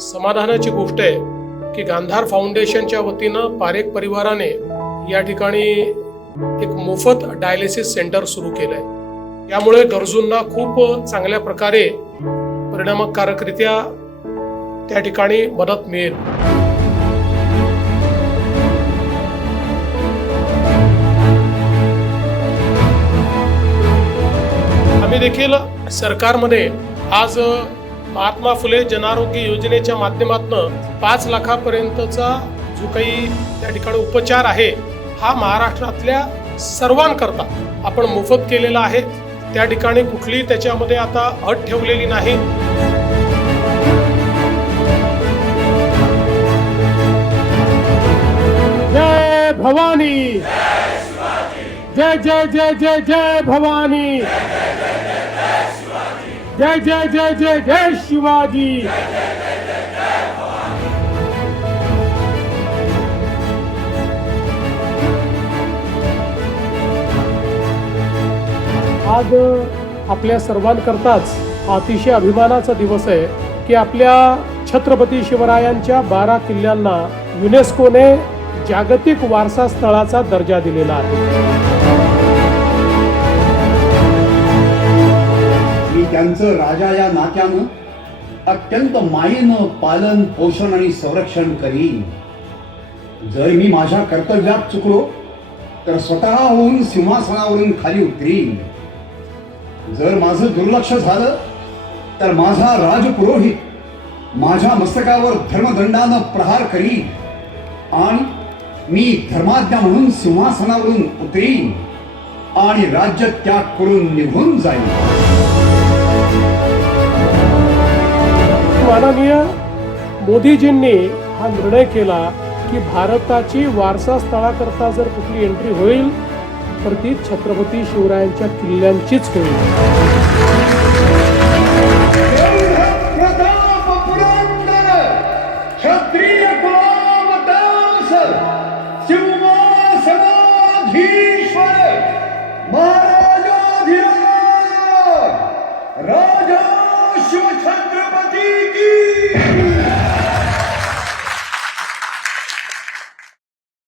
समाधानाची गोष्ट आहे की गांधार फाउंडेशनच्या वतीनं पारेख परिवाराने या ठिकाणी एक मोफत डायलिसिस सेंटर सुरू केलंय. यामुळे गरजूंना खूप चांगल्या प्रकारे परिणामकारकरित्या त्या ठिकाणी मदत मिळेल. आम्ही देखील सरकारमध्ये आज महात्मा फुले जनआरोग्य योजनेच्या माध्यमातून पाच लाखापर्यंतचा जो काही त्या ठिकाणी उपचार आहे हा महाराष्ट्रातल्या सर्वांकरता आपण मोफत केलेला आहे. त्या ठिकाणी कुठली त्याच्यामध्ये आता अट ठेवलेली नाही. जय भवानी! जय जय जय जय जय भवानी! जय जय जय जय जय शिवाजी। आज आपल्या सर्वांकरताच अतिशय अभिमानाचा दिवस आहे की आपल्या छत्रपती शिवरायांच्या बारा किल्ल्यांना युनेस्कोने जागतिक वारसा स्थळाचा दर्जा दिलेला आहे. त्यांचं राजा या नात्यानं अत्यंत मायेनं पालन पोषण आणि संरक्षण करीन. जर मी माझ्या कर्तव्यात चुकलो तर स्वतःहून सिंहासनावरून खाली उतरीन. जर माझं दुर्लक्ष झालं तर माझा राजपुरोहित माझ्या मस्तकावर धर्मदंडानं प्रहार करीन आणि मी धर्माज्ञा म्हणून सिंहासनावरून उतरीन आणि राज्य त्याग करून निघून जाईन. माननीय मोदीजींनी हा निर्णय केला की भारताची वारसा स्थळाकरता जर कुठली एंट्री होईल तर ती छत्रपती शिवरायांच्या किल्ल्यांचीच होईल.